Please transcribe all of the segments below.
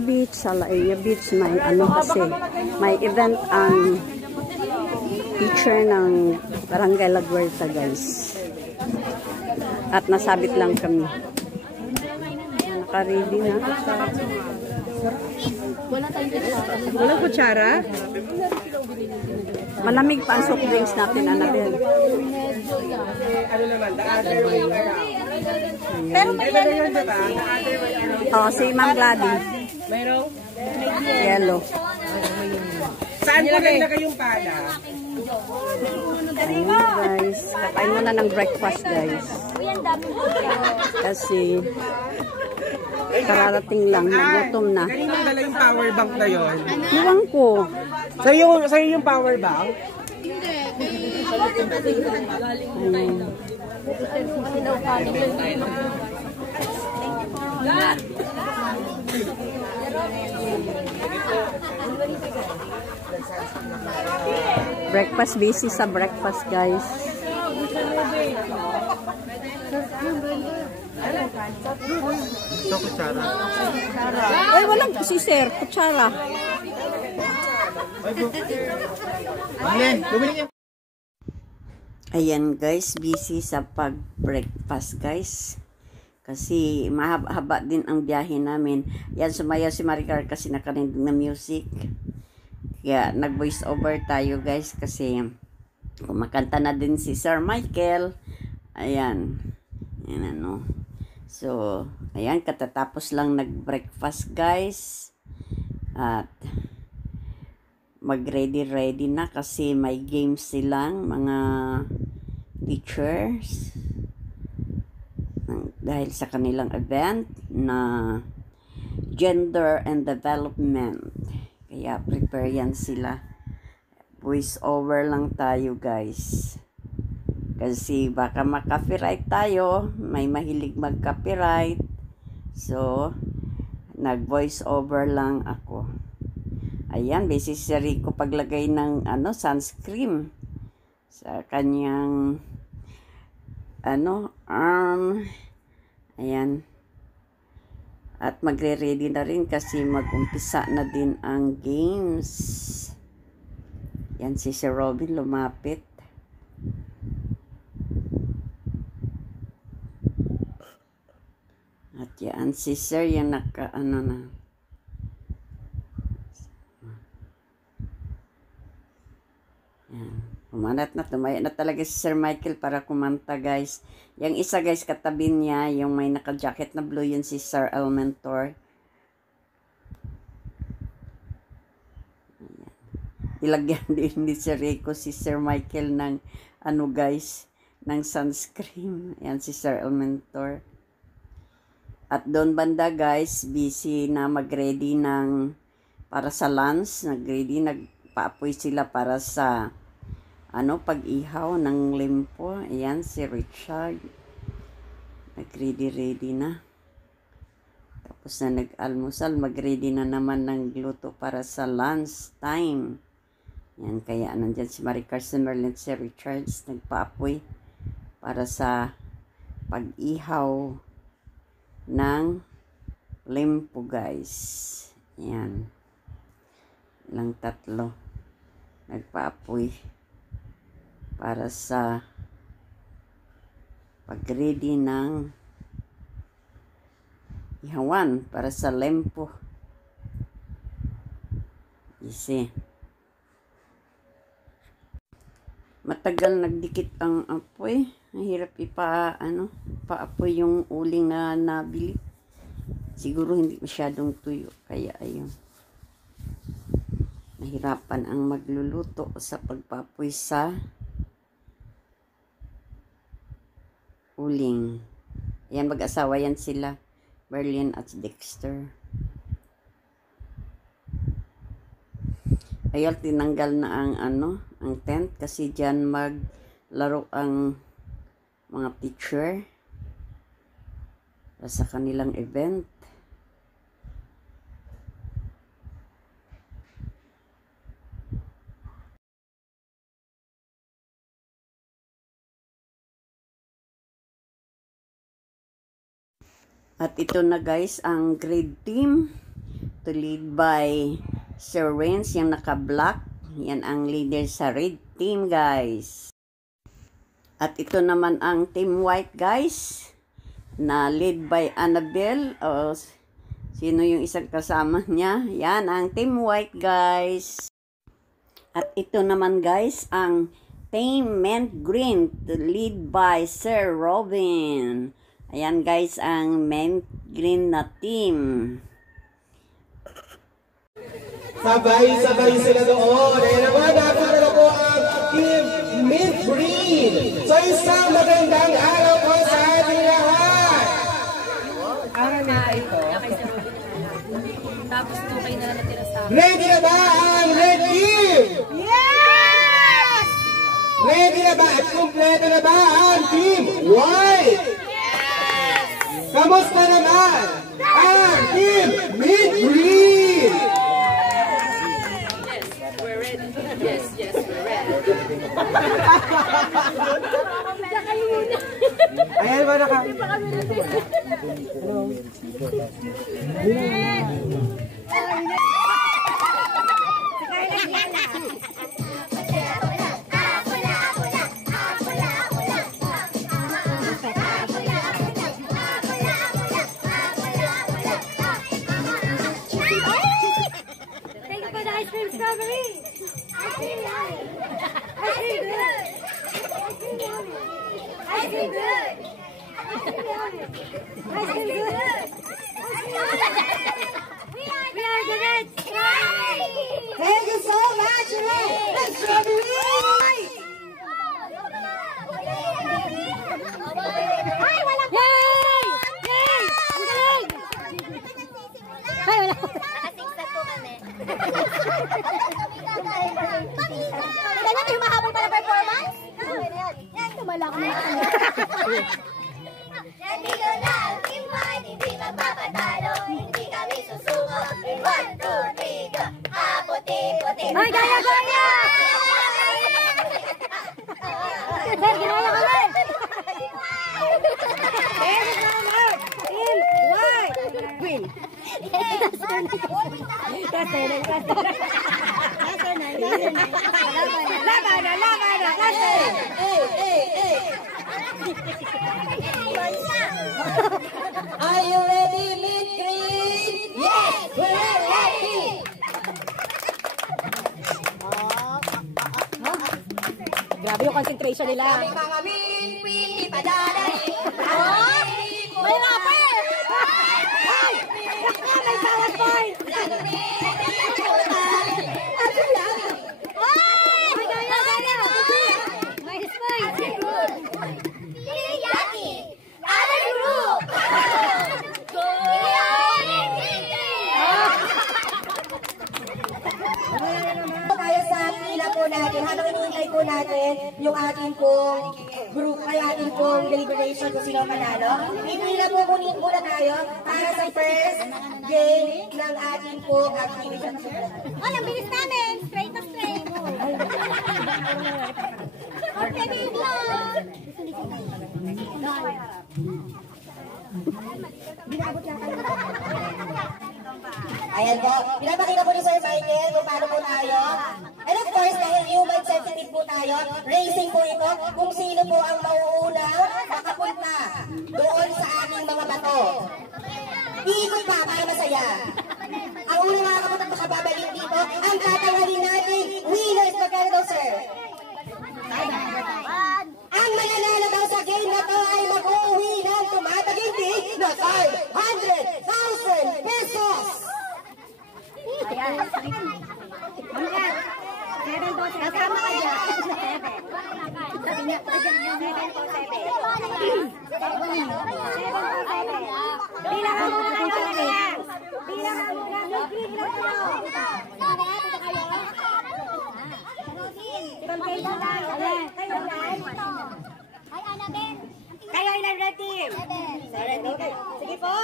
beach, sa Laia Beach, may ano kasi, may event ang teacher ng Barangay La Huerta, guys. At nasabit lang kami. Naka-ready na. Walang kutsara? Malamig pa ang soft drinks natin, Annabelle. Ano naman, Pero may si Ma'am Gladys. mayroong? Yellow. Saan po naglagay yung pala? Ayun, guys. Kakain muna ng breakfast, guys. Kasi kararating lang, nagutom na. Kanina dala yung power bank na yun. Iwan ko. Sa'yo yung power bank? Breakfast, busy sa breakfast, guys. Ito kutsara. Ay, walang si sir, kutsara. Ayan, guys, busy sa pag-breakfast, guys. Kasi mahaba din ang biyahe namin. Yan, sumayaw si Maricar kasi nakarinig na music. Kaya nag-voice over tayo, guys, kasi kumakanta na din si Sir Michael. Ayan. Ayan, ano. So, ayan, katatapos lang nag-breakfast, guys. At mag-ready na kasi may games silang mga teachers dahil sa kanilang event na gender and development. Kaya prepare yan sila. Voice over lang tayo, guys. Kasi baka mag-copyright tayo. May mahilig mag-copyright. So, nag-voice over lang ako. Ayan, busy si Rico paglagay ng sunscreen sa kanyang arm. Ayan. At magre-ready na rin kasi mag-umpisa na din ang games. Yan si Sir Robin lumapit. At yan si Sir yung na. Yan. Umanat na, tumaya na talaga si Sir Michael para kumanta, guys. Yung isa, guys, katabi niya, yung may naka-jacket na blue, yun si Sir Elmentor. Ilagyan din ni Sir Rico si Sir Michael ng guys, ng sunscreen. Yan si Sir Elmentor. At doon banda, guys, busy na mag-ready para sa lunch. Nag-ready, nagpaapoy sila para sa pag-ihaw ng limpo. Ayan, si Richard. Nag-ready na. Tapos na nag-almusal, mag-ready na naman ng gluto para sa lunch time. Ayan, kaya nandyan si Maricar, si Merlin, si Richards, nagpaapoy para sa pag-ihaw ng limpo, guys. Ayan. Ilang tatlo. Nagpaapoy para sa pag-ready ng ihawan para sa lempo. Kasi matagal nagdikit ang apoy. Mahirap paapoy yung uling na nabili. Siguro hindi masyadong tuyo. Kaya ayun. Nahirapan ang magluluto sa pagpapoy sa uling. Ayan, mag-asawa yan sila. Merlin at Dexter. Ayun, tinanggal na ang tent kasi dyan maglaro ang mga teacher sa kanilang event. At ito na, guys, ang grade team to lead by Sir Renz, yung naka-black. Yan ang leader sa red team, guys. At ito naman ang team white, guys, na lead by Annabelle. O, sino yung isang kasama niya? Yan ang team white, guys. At ito naman, guys, ang team mint green to lead by Sir Robin. Ayan, guys, ang mint green na team. Sabay-sabay sila doon. Ayan naman, nakapara po ang Team Mint Green. So isang magandang araw po sa ating lahat. Araw na ito. Tapos 2K na lang natira sa akin. Ready na ba ang Red Team? Yes! Ready na ba at kumpleto na ba ang Team White? Yes! Kamusta naman ang Team Mint Green? Yes, we're ready. Ayan ba naka... Thank you for the ice cream strawberry. Ice cream good. Ice cream good. Ice cream good. We are the red strawberry. Thank you so much, Red Strawberry! Ay, wala pa! Yay! Yay! Ang galing! Ay, wala pa! Nakasigstag po kami. Kailan yung mahabol pa na performance? Yan, tumalak mo. Nandito na ang Team White, hindi magpapatalo, hindi kami susuko. 1, 2, 3, go! Puti-puti! Ay, gaya-gaya! Sir, ginaya kami! Team White! Win! Laban na! Kasi! Are you ready, Mint Green? Yes, we're ready! Grabe yung concentration nila. Kami mga Mint Green, di pa dadali. May rapper! Ay! May PowerPoint! Ay, gaya! May spice! Yaki! Other group! Tayo sa pila po natin, habang inuuntay po natin yung ating pong group, ay ating pong deliberation kung sino ang manalo. Pipila po muna tayo para sa first game ng ating pong activity. Oh, ang bilis namin! Straight to straight! Okay, Bigla! Ayan po, pinapakita po ni Sir Michael kung paano po tayo. And of course, dahil human sensitive po tayo, racing po ito, kung sino po ang mauuna makapunta doon sa aming mga bato. Iikot pa para masaya. Ang unang makakapunta at makababalik dito, ang tatanghalin natin, winners, magkano daw, sir? Ang mananalo daw sa game na to ay mag-uwi ng tumatagindig na 500,000 pesos! Kasama ka dyan. Sabi niya, bilang ka muna kayo. Bilang ka muna. Bilang kayo ilan red team? Sige po.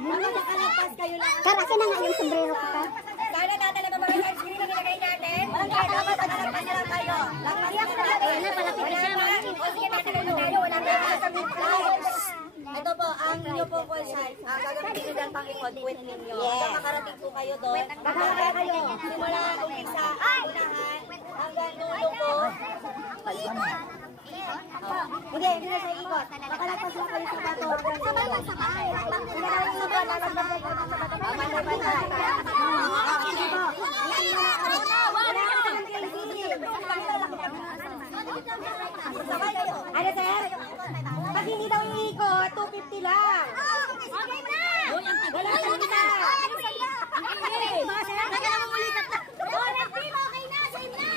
Mga nakalagpas kayo lang. Karasa na nga yung sombrero ko ka. Sana natin na mga ice cream na nilagay natin. Walang kaya dapat nakalagpas na lang tayo. Palapit na siya. O sige, natin na tayo. Walang kaya sa Ito po, ang inyo po po siya, gagamitin nyo lang pang i-conquit ninyo. Hanggang makarating po kayo doon. Bahala kayo. Simula umpisa, unahan, hanggang dulo po. Hindi na sa ikot. Makalagpas lang kayo sa bato hanggang dulo. Hindi na yung ikot, lalagpas lang kayo sa bato. Pantay-pantay. Sige po. Wala ka sa ano sir? Pag hindi daw yung ikot, 250 lang. Okay na! Wala ka na.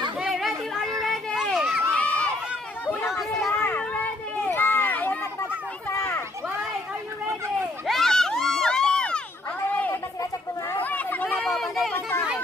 Okay, ready? Are you ready? Unang sila. Are you ready? Ayaw nagbatak ko isa. Why? Are you ready? Okay, ba sila check mo nga? Wala po, pantay-pantay.